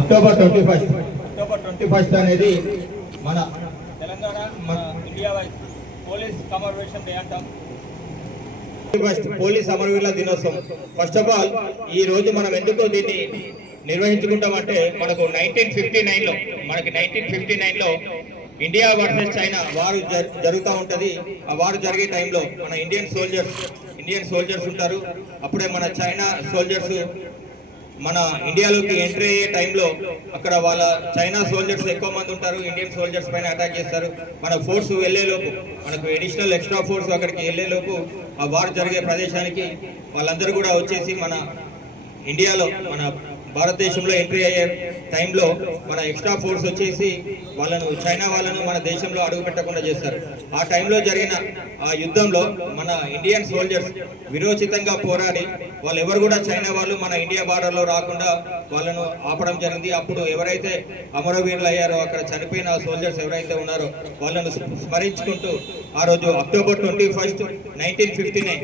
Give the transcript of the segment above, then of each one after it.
October 21 అనేది మన Telangana India wise police commemoration day అంటాం. పోలీస్ అమరవీరుల దినోత్సవం. ఫస్ట్ ఆఫ్ ఆల్ ఈ రోజు మనం ఎందుకు దీన్ని నిర్వహించుకుంటామంటే మనకు 1959లో ఇండియా వర్సెస్ చైనా వారు జరుగుతూ ఉంటుంది. ఆ వారు జరిగే టైంలో మన ఇండియన్ సోల్జర్స్ ఉంటారు. అప్పుడే మన చైనా సోల్జర్స్ మన ఇండియాలోకి ఎంట్రీ అయ్యే టైంలో అక్కడ వాళ్ళ చైనా సోల్జర్స్ ఎక్కువ మంది ఉంటారు. ఇండియన్ సోల్జర్స్ పైన అటాక్ చేస్తారు. మన ఫోర్స్ వెళ్ళేలోపు మనకు ఎక్స్ట్రా ఫోర్స్ అక్కడికి వెళ్ళేలోపు ఆ వార్ జరిగే ప్రదేశానికి వాళ్ళందరూ కూడా వచ్చేసి మన ఇండియాలో మన భారతదేశంలో ఎంట్రీ అయ్యే టైంలో మన ఎక్స్ట్రా ఫోర్స్ వచ్చేసి చైనా వాళ్ళను మన దేశంలో అడుగు పెట్టకుండా చేస్తారు. ఆ టైంలో జరిగిన ఆ యుద్ధంలో మన ఇండియన్ సోల్జర్స్ విరోచితంగా పోరాడి వాళ్ళు ఎవరు కూడా చైనా వాళ్ళు మన ఇండియా బార్డర్లో రాకుండా వాళ్ళను ఆపడం జరిగింది. అప్పుడు ఎవరైతే అమరవీరులు అయ్యారో అక్కడ చనిపోయిన సోల్జర్స్ ఎవరైతే ఉన్నారో వాళ్ళను స్మరించుకుంటూ ఆ రోజు అక్టోబర్ 21, 1959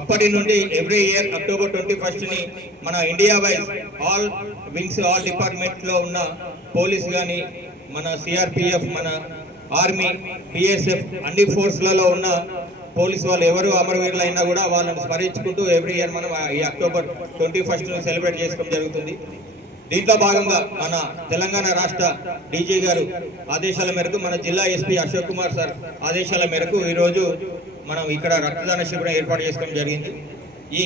అప్పటి నుండి ఎవ్రీ ఇయర్ అక్టోబర్ 21ని మన India wise all wings all డిపార్ట్మెంట్లో ఉన్న పోలీస్ కానీ మన సిఆర్పిఎఫ్ మన ఆర్మీ బిఎస్ఎఫ్ అన్ని ఫోర్స్లలో ఉన్న పోలీస్ వాళ్ళు ఎవరు అమరవీరులు అయినా కూడా వాళ్ళని స్మరించుకుంటూ ఎవ్రీ ఇయర్ మనం ఈ అక్టోబర్ 21ను సెలబ్రేట్ చేసుకోవడం జరుగుతుంది. దీంట్లో భాగంగా మన తెలంగాణ రాష్ట్ర డీజీ గారు ఆదేశాల మేరకు మన జిల్లా ఎస్పీ అశోక్ కుమార్ సార్ ఆదేశాల మేరకు ఈరోజు మనం ఇక్కడ రక్తదాన శిబిరం ఏర్పాటు చేసుకోవడం జరిగింది. ఈ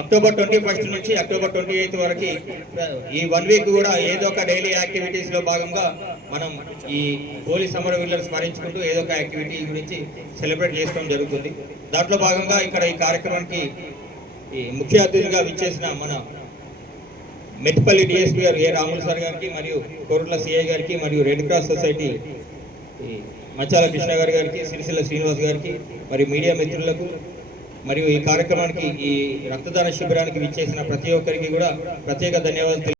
అక్టోబర్ 21 నుంచి అక్టోబర్ 28 వరకు ఈ 1 వీక్ కూడా ఏదో ఒక డైలీ యాక్టివిటీస్లో భాగంగా మనం ఈ పోలీస్ అమరవీరులను స్మరించుకుంటూ ఏదో ఒక యాక్టివిటీ గురించి సెలబ్రేట్ చేసుకోవడం జరుగుతుంది. దాంట్లో భాగంగా ఇక్కడ ఈ కార్యక్రమానికి ఈ ముఖ్య అతిథిగా విచ్చేసిన మన మెట్పల్లి డిఎస్పీ గారు ఏ రాములు సార్ గారికి మరియు కోరుట్ల సిఐ గారికి మరియు రెడ్ క్రాస్ సొసైటీ మచ్చాల కృష్ణ గారికి సిరిసిల్ల శ్రీనివాస్ గారికి మరియు మీడియా మిత్రులకు మరియు ఈ కార్యక్రమానికి ఈ రక్తదాన శిబిరానికి విచ్చేసిన ప్రతి ఒక్కరికి కూడా ప్రత్యేక ధన్యవాదాలు.